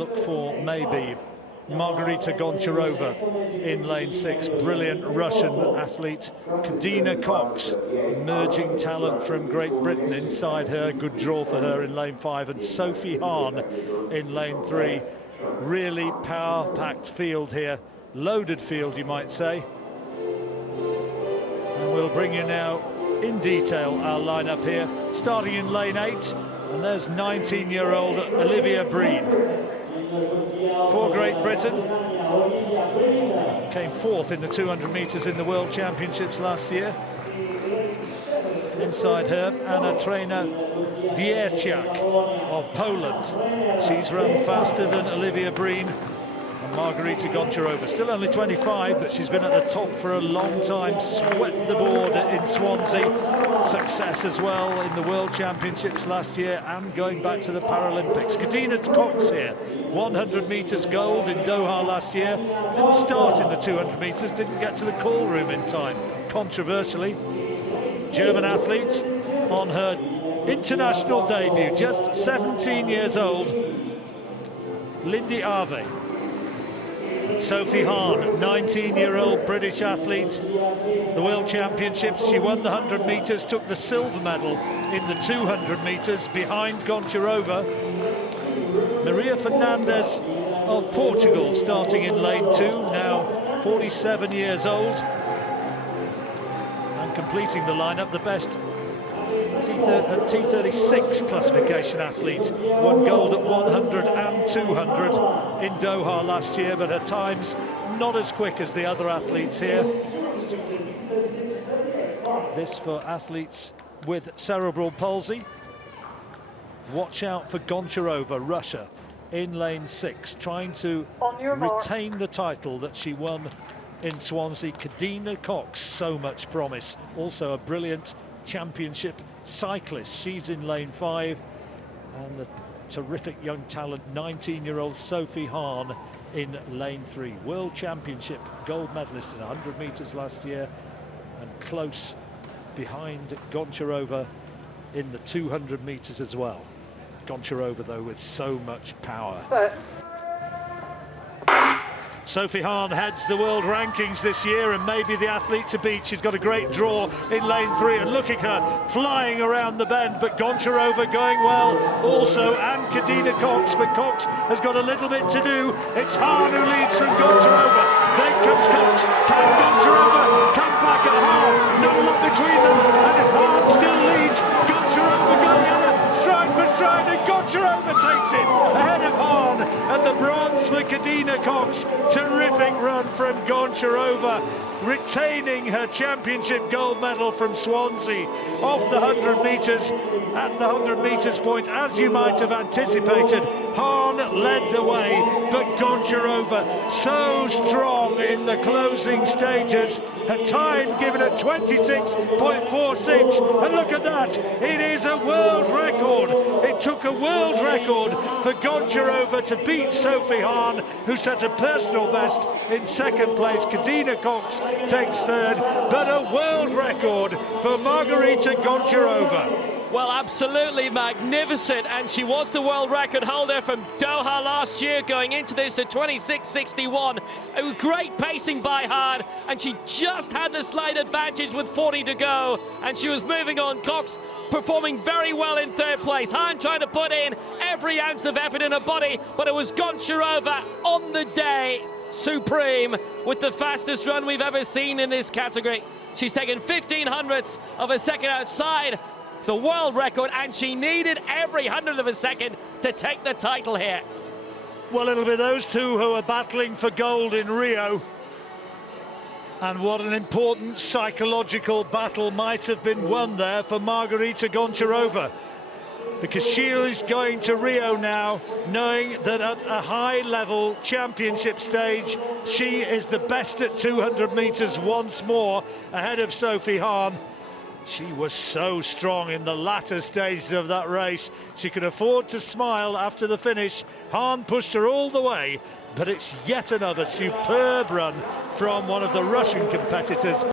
look for maybe Margarita Goncharova in lane 6, brilliant Russian athlete. Kadeena Cox, emerging talent from Great Britain inside her, good draw for her in lane 5, and Sophie HAHN in lane 3. Really power-packed field here, loaded field you might say. And we'll bring you now in detail our lineup here, starting in lane 8, and there's 19-year-old Olivia Breen. For Great Britain, came 4th in the 200 metres in the World Championships last year. Inside her, Anna Trainer Wierciak of Poland. She's run faster than Olivia Breen. And Margarita Goncharova, still only 25, but she's been at the top for a long time, swept the board in Swansea. Success as well in the World Championships last year and going back to the Paralympics. Kadeena Cox here, 100 metres gold in Doha last year. Didn't start in the 200 metres, didn't get to the call room in time, controversially. German athlete on her international debut, just 17 years old, Lindy Ave. Sophie HAHN, 19-year-old British athlete. The World Championships, she won the 100 metres, took the silver medal in the 200 metres behind Goncharova. Maria Fernandes of Portugal starting in lane 2, now 47 years old. And completing the lineup, the best T36 classification athlete, won gold at 100 and 200 in Doha last year, but her times not as quick as the other athletes here. This for athletes with cerebral palsy. Watch out for Goncharova, Russia, in lane 6, trying to retain the title that she won in Swansea. Kadeena Cox, so much promise, also a brilliant championship cyclist. She's in lane 5, and the terrific young talent, 19-year-old Sophie HAHN in lane 3. World Championship gold medalist in 100 metres last year, and close behind Goncharova in the 200 metres as well. Goncharova, though, with so much power. Sophie HAHN heads the world rankings this year and maybe the athlete to beat. She's got a great draw in lane 3, and look at her flying around the bend, but Goncharova going well also, and Kadeena Cox, but Cox has got a little bit to do. It's HAHN who leads from Goncharova. Then comes Cox. Can Goncharova come back at HAHN? No one between them, and HAHN still leads. Goncharova going at it, stride for stride, and Goncharova takes it ahead of HAHN, and the bronze for Kadeena Cox. Terrific run from Goncharova, retaining her championship gold medal from Swansea off the 100 metres. At the 100 metres point, as you might have anticipated, HAHN led the way, but Goncharova so strong in the closing stages. Her time given at 26.46, and look at that, it is a world record. It took a world record for Goncharova to beat Sophie HAHN, who set a personal best in second place. Kadeena Cox takes third, but a world record for Margarita Goncharova. Well, absolutely magnificent, and she was the world record holder from Doha last year, going into this at 26.61. It was great pacing by HAHN, and she just had the slight advantage with 40 to go, and she was moving on. Cox performing very well in third place. HAHN trying to put in every ounce of effort in her body, but it was Goncharova on the day, supreme, with the fastest run we've ever seen in this category. She's taken 0.15 of a second outside the world record, and she needed every 100th of a second to take the title here. Well, it'll be those two who are battling for gold in Rio. And what an important psychological battle might have been won there for Margarita Goncharova, because she is going to Rio now knowing that at a high-level championship stage, she is the best at 200 metres once more, ahead of Sophie HAHN. She was so strong in the latter stages of that race. She could afford to smile after the finish. HAHN pushed her all the way, but it's yet another superb run from one of the Russian competitors.